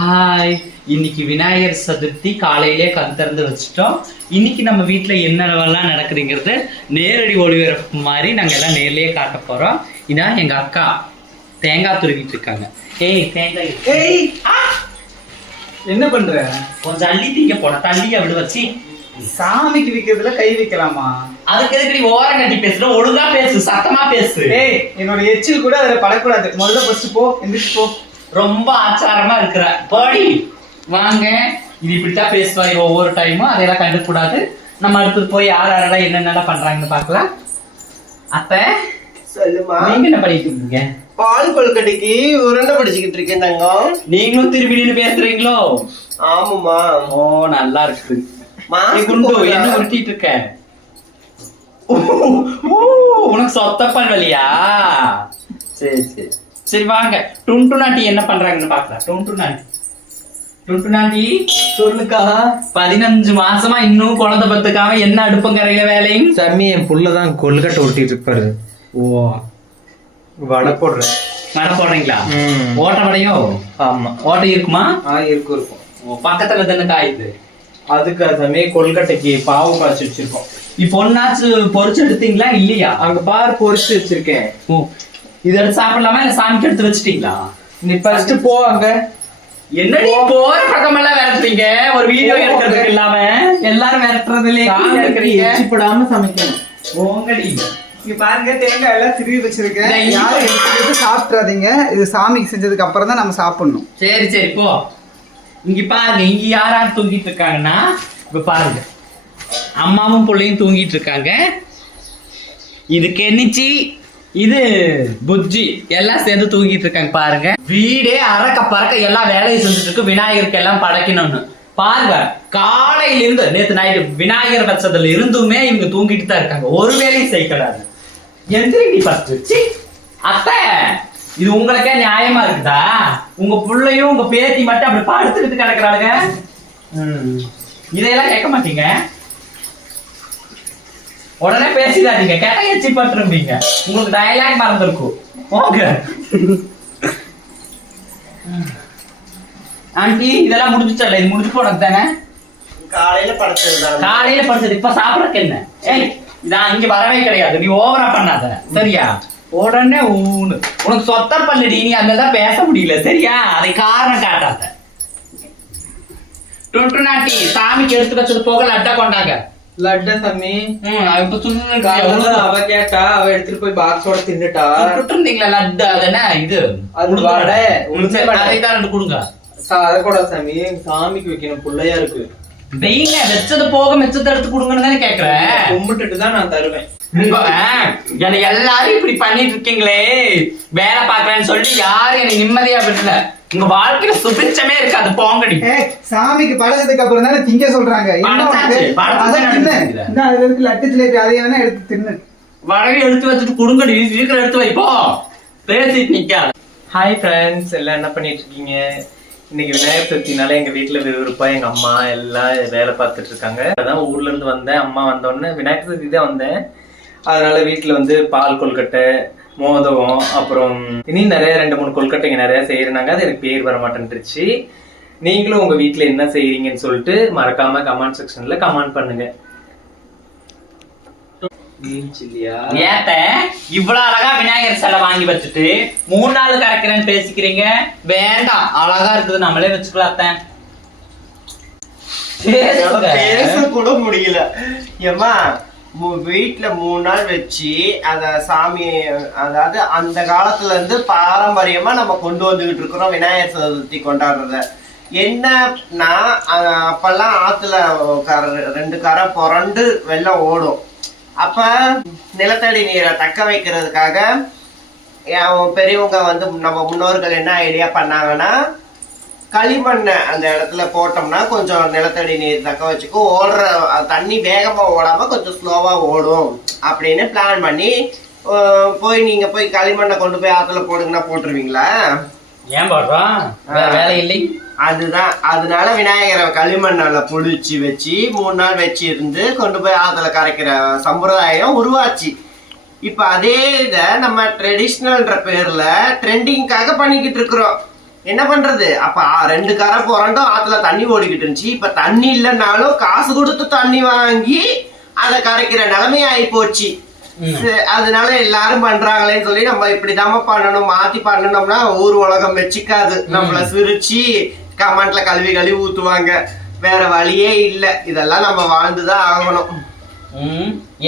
Hi, இன்னைக்கு விநாயகர் சதுர்த்தி காலையிலே கண் திறந்து வச்சுட்டோம். இன்னைக்கு நம்ம வீட்டுல என்னென்னவெல்லாம் நடக்குதுங்கிறது நேரடி ஒளிபரப்பு மாதிரி நாங்க எல்லாம் நேர்லயே காட்ட போறோம். இதான் எங்க அக்கா தேங்காய் துருவிட்டு இருக்காங்க. ஏய் தேங்காய், ஏய் என்ன பண்ற? கொஞ்சம் அள்ளி தீங்க போன தள்ளி அப்படி வச்சு சாமிக்கு விக்கிறதுல கை வைக்கலாமா? அதுக்கு எதுக்கு நீ ஓரம் கட்டி பேசுற? ஒழுங்கா பேசு, சத்தமா பேசு. ஏய் என்னோட எச்சில் கூட அதுல படக்கூடாது. முதல்ல ஃபர்ஸ்ட் போ, எந்திரிச்சு போ. ரொம்ப ஆச்சாரமா இருக்கிற பாடி வாங்க. இது இப்படித்தான் பேசுவாய் ஒவ்வொரு டைமும். அதையெல்லாம் கண்டுக்கூடாது. நம்ம அடுத்து போய் யார் யாரெல்லாம் என்னென்னலாம் பண்றாங்கன்னு பாக்கலாம். அத்தை சொல்லுமா, நீங்க என்ன பண்ணிட்டு இருக்கீங்க? பால் கொல்கட்டைக்கு உருண்டை பிடிச்சுக்கிட்டு இருக்கேன் தங்கம். நீங்களும் திரும்பி நின்று பேசுறீங்களோ? ஆமாமா. ஓ நல்லா இருக்குது. மாஸ்க் என்ன உருட்டிட்டு இருக்க? உனக்கு சொத்தப்பன் வழியா? சரி சரி சரி வாங்க. டுன்டுனாண்டி என்ன பண்றாங்கன்னு பாக்கலாம். டுன்டுனாண்டி சொல்லுக்கா. 15 மாசமா இன்னும் குழந்தை பத்துக்காம என்ன அடுப்பங்கரையில வேலையும்? சாமி என் புள்ளதான் கொல்கட்டை ஒட்டிட்டு இருப்பாரு. ஓ வடை போடுறேன். வடை போடுறீங்களா? ஓட்ட வடையோ? ஆமா. ஓட்டை இருக்குமா? இருக்கும். பக்கத்துல தானே காயுது. அதுக்கு சாமி கொல்கட்டைக்கு பாவு காய்ச்சி வச்சிருக்கோம். இப்ப ஒன்னாச்சு பொரிச்சு எடுத்தீங்களா இல்லையா? அங்க பாரு பொரிச்சு வச்சிருக்கேன். ஓ இது எடுத்து சாப்பிடலாமா இல்ல சாமிக்கு எடுத்து வச்சிட்டீங்களா? நீ ஃபர்ஸ்ட் போ. அங்க என்னடி போற பக்கமெல்லாம் விரட்டுறீங்க? ஒரு வீடியோ எடுக்கிறதுக்கு இல்லாம எல்லாரும் விரட்டுறதுல எச்சிப்படாம சமைக்கணும். போங்கடி. இங்க பாருங்க, தேங்காய் எல்லாம் திருவி வச்சிருக்கேன். இந்த யாரும் எடுத்து சாப்பிட்றாதீங்க. இது சாமிக்கு செஞ்சதுக்கு அப்புறம் தான் நம்ம சாப்பிடணும். சரி சரி போ. இங்க பாருங்க, இங்க யார் யார் தூங்கிட்டு இருக்காங்கன்னா இப்ப பாருங்க, அம்மாவும் பிள்ளையும் தூங்கிட்டு இருக்காங்க. இது கெனிச்சி, இது புஜ்ஜி எல்லாம் சேர்ந்து தூங்கிட்டு இருக்காங்க. பாருங்க, வீடே அறக்க பறக்க எல்லா வேலையும் செஞ்சுட்டு இருக்கு. விநாயகருக்கு எல்லாம் படைக்கணும்னு பாருங்க. காலையில இருந்து நேத்து நைட்டு விநாயகர் வச்சதுல இருந்துமே இவங்க தூங்கிட்டு தான் இருக்காங்க. ஒரு வேலையும் செய்யக்கூடாது. எந்திரிங்கடி ஃபர்ஸ்ட். அத்தை இது உங்களுக்கே நியாயமா இருக்குதா? உங்க பிள்ளையும் உங்க பேத்தி மட்டும் அப்படி படுத்துக்கிட்டு கிடக்குறாளுங்க. இதையெல்லாம் கேட்க மாட்டீங்க. உடனே பேசிடாதீங்க, கேட்ட எச்சி பட்டுருப்பீங்க. உங்களுக்கு டயலாக் மறந்துருக்கும். ஓகே ஆண்டி, இதெல்லாம் முடிஞ்சுச்சா? இது முடிஞ்சு போனது தானே? காலையில படைச்சது. காலையில படுத்தது. இப்ப சாப்பிடறதுக்கு என்ன? ஏய் இதான் இங்க வரவே கிடையாது. நீ ஓவரா பண்ணாத சரியா? உடனே ஊனு உனக்கு சொத்த பண்ணடி. நீ அதெல்லாம் பேச முடியல சரியா? அதை காரணம் காட்டாத. டுன்டுனாட்டி சாமிக்கு எடுத்து வச்சது போக லட்டா கொண்டாங்க. லட்ட சாமி அவ கேட்டா, அவ எடுத்துட்டு போய் பாக்ஸோட தின்னுட்டா. இருந்தீங்களா லட்டு? அது என்ன இது? அது வடை. அதைதான் ரெண்டு கொடுங்க. அத கூட சாமி சாமிக்கு வைக்கணும். புள்ளையா இருக்கு. வெயிங்க வச்சது போக மிச்சத்தை எடுத்து கொடுங்கன்னு தானே கேக்குறேன். கும்பிட்டுட்டு தான் நான் தருவேன். எல்லாரும் இப்படி பண்ணிட்டு இருக்கீங்களே, வேலை பாக்குறேன்னு சொல்லி யாரும் எனக்கு நிம்மதியா விடல. உங்க வாழ்க்கையில சுபிச்சமே இருக்காது. போங்கடி. சாமிக்கு படைச்சதுக்கு அப்புறம் தானே திங்க சொல்றாங்க. லட்டு ஜிலேபி அதைய வேணா எடுத்து தின்னு. வடகை எடுத்து வச்சுட்டு கொடுங்கடி. சீக்கிரம் எடுத்து வைப்போ. பேசிட்டு நிக்க. ஹாய் ஃப்ரெண்ட்ஸ், எல்லாம் என்ன பண்ணிட்டு இருக்கீங்க? இன்னைக்கு விநாயகர் சதுர்த்தினால எங்க வீட்டுல விறுவிறுப்பா எங்க அம்மா எல்லாம் வேலை பார்த்துட்டு இருக்காங்க. அதான் ஊர்ல இருந்து வந்தேன். அம்மா வந்தோடனே விநாயகர் சதுர்த்தி தான் வந்தேன். அதனால வீட்டுல வந்து பால் கொல்கட்டை, மோதகம், அப்புறம் இனி நிறைய 2-3 கொல்கட்டைங்க நிறைய செய்யறாங்க. அது எனக்கு பேர் வர மாட்டேன்ருச்சு. நீங்களும் உங்க வீட்டுல என்ன செய்யறீங்கன்னு சொல்லிட்டு மறக்காம கமெண்ட் செக்ஷன்ல கமெண்ட் பண்ணுங்க. ஏத்த இவ்வளவு அழகா விநாயகர் சிலை வாங்கி வச்சுட்டு 3 நாள் கரைக்கிறேன்னு பேசிக்கிறீங்க. வேண்டாம், அழகா இருக்குது, நம்மளே வச்சுக்கலாம். பேச கூட முடியல. ஏமா வீட்டுல 3 நாள் வச்சு அத சாமி, அதாவது அந்த காலத்துல இருந்து பாரம்பரியமா நம்ம கொண்டு வந்துகிட்டு இருக்கிறோம் விநாயகர் சதுர்த்தி கொண்டாடுறத. என்னன்னா அப்பெல்லாம் ஆத்துல 2 கரை புரண்டு வெள்ளம் ஓடும். அப்ப நிலத்தடி நீரை தக்க வைக்கிறதுக்காக பெரியவங்க வந்து நம்ம முன்னோர்கள் என்ன ஐடியா பண்ணாங்கன்னா, களிமண்ணை அந்த இடத்துல போட்டோம்னா கொஞ்சம் நிலத்தடி நீர் தக்க வச்சுக்கும், ஓடுற தண்ணி வேகமா ஓடாம கொஞ்சம் ஸ்லோவா ஓடும் அப்படின்னு பிளான் பண்ணி நீங்க போய் களிமண்ணை கொண்டு போய் ஆத்துல போடுங்கன்னா போட்டுருவீங்களா? ஏன் போடுறோம்? வேலை இல்லை. அதுதான். அதனால விநாயகரை களிமண்ணால புடிச்சு வச்சு 3 நாள் வச்சு இருந்து கொண்டு போய் ஆத்துல கரைக்கிற சம்பிரதாயம் உருவாச்சு. இப்ப அதே இத நம்ம ட்ரெடிஷ்னல்ன்ற பேர்ல ட்ரெண்டிங்காக பண்ணிக்கிட்டு இருக்கிறோம். என்ன பண்றது? அப்ப 2 கரை புரண்டும் ஆத்துல தண்ணி ஓடிக்கிட்டு இருந்துச்சு. இப்ப தண்ணி இல்லைன்னாலும் காசு கொடுத்து தண்ணி வாங்கி அதை கரைக்கிற நிலைமை ஆகி போச்சு. அதனால எல்லாரும் பண்றாங்களேன்னு சொல்லி நம்ம இப்படிதாம பண்ணணும், மாத்தி பண்ணணும்னா ஊர் உலகம் வச்சுக்காது. நம்மள சிரிச்சு கமெண்ட்ல கழுவி ஊத்துவாங்க. வேற வழியே இல்ல. இதெல்லாம் நம்ம வாழ்ந்துதான் ஆகணும்.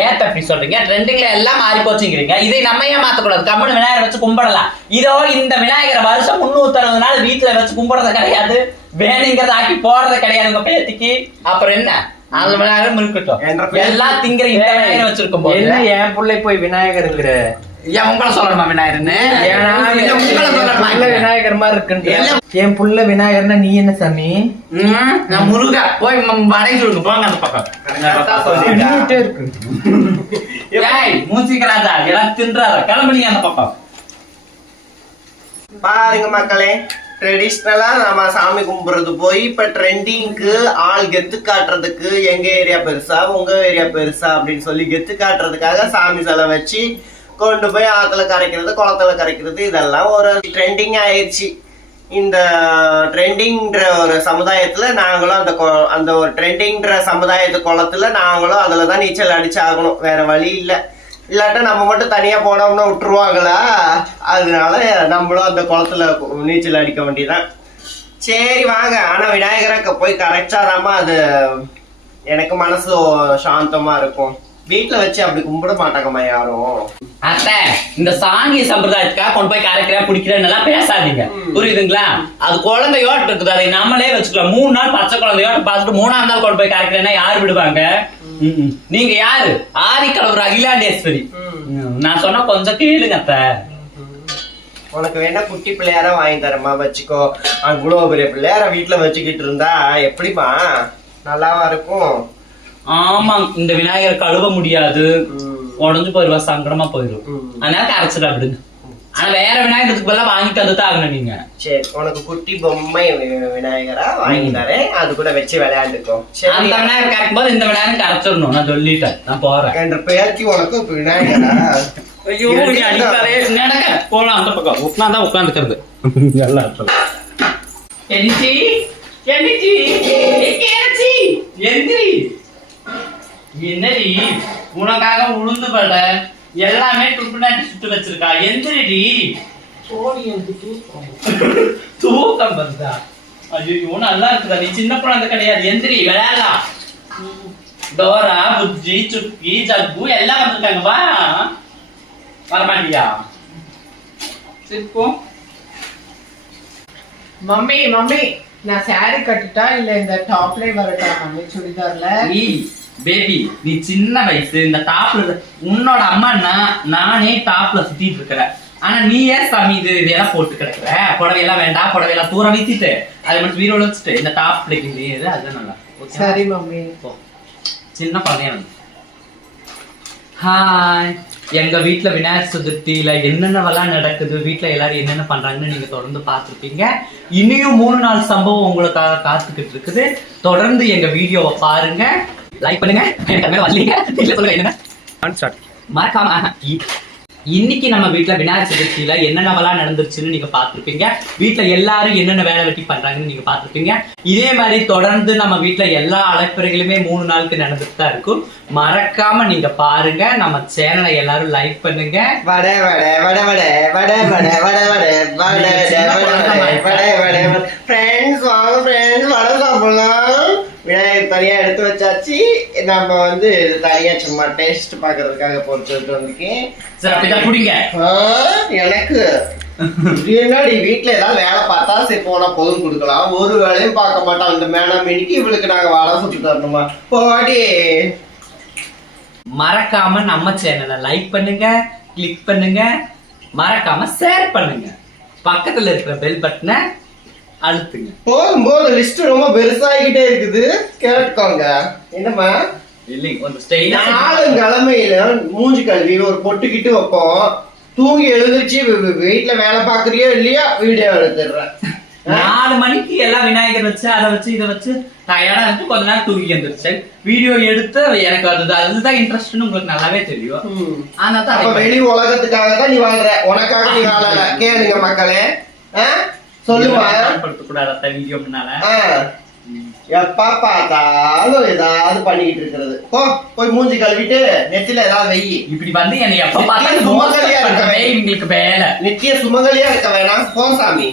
ஏன் அப்படி சொல்றீங்க? ட்ரெண்டிங்ல எல்லாம் மாறி போச்சுங்கிறீங்க. இதை நம்ம ஏன் மாத்தக்கூடாது? கம்மனு விநாயகரை வச்சு கும்பிடலாம். இதோ இந்த விநாயகரை வருஷம் 360 நாள் வீட்டுல வச்சு கும்பிடுறது கிடையாது, வேணுங்கிறத ஆக்கி போடுறது கிடையாது உங்க பேத்திக்கு. அப்புறம் என்ன? அது விநாயகரும் இருக்கட்டும். எல்லாம் திங்கிற இந்த விநாயகரை வச்சிருக்கும் போது என்ன என் பிள்ளை போய் விநாயகருங்கிற? ஏன் உங்களை சொல்லணுமா விநாயகர்னு? விநாயகர் மாதிரி இருக்குன்ற என் புள்ள விநாயகர்னா நீ என்ன சாமி? நான் முருகா போய் வடைஞ்சு விடுங்க போங்க அந்த பக்கம். மூசிக்கலாதா எல்லாம் தின்றாத கிளம்புனீங்க அந்த பக்கம். பாருங்க மக்களே, ட்ரெடிஷ்னலா நம்ம சாமி கும்பிடுறது போய் இப்ப ட்ரெண்டிங்க்கு ஆள் கெத்து காட்டுறதுக்கு எங்க ஏரியா பெருசா உங்க ஏரியா பெருசா அப்படின்னு சொல்லி கெத்து காட்டுறதுக்காக சாமி சிலை வச்சு கொண்டு போய் ஆத்துல கரைக்கிறது, குளத்துல கரைக்கிறது, இதெல்லாம் ஒரு ட்ரெண்டிங் ஆயிடுச்சு. இந்த ட்ரெண்டிங்ன்ற ஒரு சமுதாயத்துல நாங்களும் அந்த ஒரு ட்ரெண்டிங்ன்ற சமுதாயத்து குளத்துல நாங்களும் அதுலதான் நீச்சல் அடிச்சாகணும். வேற வழி இல்லை. இல்லாட்டா நம்ம மட்டும் தனியா போனோம்னா விட்டுருவாங்களா? அதனால நம்மளும் அந்த குளத்துல நீச்சல் அடிக்க வேண்டியதான். சரி வாங்க. ஆனா விநாயகரை போய் கரைச்சாதாமா அது எனக்கு மனசு சாந்தமா இருக்கும். வீட்டுல வச்சு அப்படி கும்பிட மாட்டாங்கம்மா யாரும். அத்தை, இந்த சாங்கிய சம்பிரதாயத்துக்காக கொண்டு போய் கரைக்கிற பிடிக்கிறேன்னு எல்லாம் பேசாதீங்க, புரியுதுங்களா? அது குழந்தையோட்டு இருக்குது, அதை நம்மளே வச்சுக்கலாம். 3 நாள் பச்சை குழந்தையோட்ட பார்த்துட்டு 3ஆம் நாள் கொண்டு போய் கரைக்கிறேன்னா யாரு விடுவாங்க? நீங்க யாரு? ஆதிக்கடவுர் அகிலாண்டேஸ்வரி. நான் சொன்னா கொஞ்சம் கேளுங்க அத்தை. உனக்கு வேணா குட்டி பிள்ளையாரா வாங்கி தரமா வச்சுக்கோ. அவ்வளவு பெரிய பிள்ளையார வீட்டுல வச்சுக்கிட்டு இருந்தா எப்படிமா நல்லாவா இருக்கும்? ஆமா, இந்த விநாயகர் கழுவ முடியாது, உடஞ்சு போயிருவா, சங்கடமா போயிடும். அதனால கரைச்சிடா விடுங்க. ஆனா வேற விநாயகருக்கு பதிலா வாங்கிட்டு வந்துதான் ஆகணும் நீங்க. சரி, உனக்கு குட்டி பொம்மை விநாயகரா வாங்கி தரேன், அது கூட வச்சு விளையாண்டுக்கோ. அந்த விநாயகர் கரைக்கும் போது இந்த விநாயகர் கரைச்சிடணும். நான் சொல்லிட்டேன், நான் போறேன். என்ற பெயர்ச்சி உனக்கு விநாயகரா? ஐயோ, அடிக்காதே, நடக்க போலாம் அந்த பக்கம். உட்காந்தா உட்காந்துக்கிறது என்னடி உனக்காக உளுந்து பட எல்லாமே துப்புநாட்டி சுட்டு வச்சிருக்கா. எந்திரடி. தூக்கம் வருதா? ஐயோ, நல்லா இருக்குதா? நீ சின்ன குழந்தை கிடையாது, எந்திரி விளையாடலாம். டோரா, புஜ்ஜி, சுக்கி, ஜக்கு எல்லாம் வந்திருக்காங்க. வா, வரமாட்டியா? சிப்போம். மம்மி மம்மி, நான் சாரி கட்டுட்டா இல்ல இந்த டாப்ல வரட்டா மம்மி? சுடிதார்ல பேபி, நீ சின்ன வயசு, இந்த டாப்ல உன்னோட அம்மா நானே டாப்ல சுத்திட்டு இருக்கிறேன். ஆனா நீ ஏன் சாமி இதெல்லாம் போட்டு கிடக்குற? புடவையெல்லாம் வேண்டாம், புடவையெல்லாம் தூரம் வீசிட்டு அதை மட்டும் வீரோட வச்சுட்டு இந்த டாப் பிடிக்குது, அதுதான் நல்லா. சரி மம்மி. சின்ன குழந்தைய வந்து ஹாய். எங்க வீட்டுல விநாயகர் சதுர்த்தியில என்னென்னவெல்லாம் நடக்குது, வீட்டுல எல்லாரும் என்னென்ன பண்றாங்கன்னு நீங்க தொடர்ந்து பார்த்துருப்பீங்க. இனியும் 3 நாள் சம்பவம் உங்களுக்காக காத்துக்கிட்டு இருக்குது. தொடர்ந்து எங்க வீடியோவை பாருங்க, லைக் பண்ணுங்க. மறக்காம இன்னைக்கு நம்ம வீட்டுல விநாயகர் சதுர்த்தியில என்னென்னவெல்லாம் நடந்துருச்சுன்னு நீங்க பாத்துருப்பீங்க. வீட்டுல எல்லாரும் என்னென்ன வேலை வெட்டி பண்றாங்கன்னு நீங்க பாத்துருப்பீங்க. இதே மாதிரி தொடர்ந்து நம்ம வீட்டுல எல்லா அழைப்பறைகளுமே 3 நாளுக்கு நடந்துட்டு தான் இருக்கும். மறக்காம நீங்க பாருங்க. நம்ம சேனலை எல்லாரும் லைக் பண்ணுங்க. வட வட வட வட வட வட வட வட வட வட வட ஃப்ரெண்ட்ஸ் வாங்க ஃப்ரெண்ட்ஸ், வடை சாப்பிடலாம். விநாயகர் தனியா எடுத்து வச்சாச்சு. நம்ம வந்து தனியா சும்மா டேஸ்ட் பாக்குறதுக்காக பொறுத்து வந்துருக்கேன். எனக்கு என்னடி வீட்டுல ஏதாவது வேலை பார்த்தா சரி போனா பொதும் கொடுக்கலாம், ஒரு வேலையும் பார்க்க மாட்டோம். அந்த மேடம் இன்னைக்கு இவளுக்கு நாங்க வாழை சுத்தி தரணுமா? போடி. மறக்காம நம்ம சேனலை லைக் பண்ணுங்க, கிளிக் பண்ணுங்க, மறக்காம ஷேர் பண்ணுங்க, பக்கத்துல இருக்கிற பெல் பட்டனை அழுத்துங்க. போகும்போது லிஸ்ட் ரொம்ப பெருசாகிட்டே இருக்குது, கேட்டுக்கோங்க. என்னம்மா கிழமையில மூஞ்சி கழுவி ஒரு பொட்டுக்கிட்டு வைப்போம், தூங்கி எழுந்திருச்சு வீட்டுல வேலை பாக்குறியோ இல்லையா வீடியோ எடுத்துடுறேன். 4 மணிக்கு எல்லாம் விநாயகர் வச்சு அதை வச்சு இதை வச்சு டயர்டா இருந்து கொஞ்ச நேரம் தூங்கி எழுந்திருச்சு வீடியோ எடுத்து எனக்கு அதுதான் இன்ட்ரெஸ்ட்னு உங்களுக்கு நல்லாவே தெரியும். வெளி உலகத்துக்காக தான் நீ வாழ்ற, உனக்காக நீ வாழல. கேளுங்க மக்களே, சொல்லுமா. படுத்தக்கூடாது வீடியோ முன்னால. எப்பா பார்த்தாலும் ஏதாவது பண்ணிக்கிட்டு இருக்கிறது. போய் மூஞ்சி கழுவிட்டு நெத்தில ஏதாவது வெயி. இப்படி வந்து என்ன எப்ப பார்த்தாலும் சுமங்கலியா இருக்க உங்களுக்கு வேலை. நித்திய சுமங்கலியா இருக்க வேணாம். போ சாமி.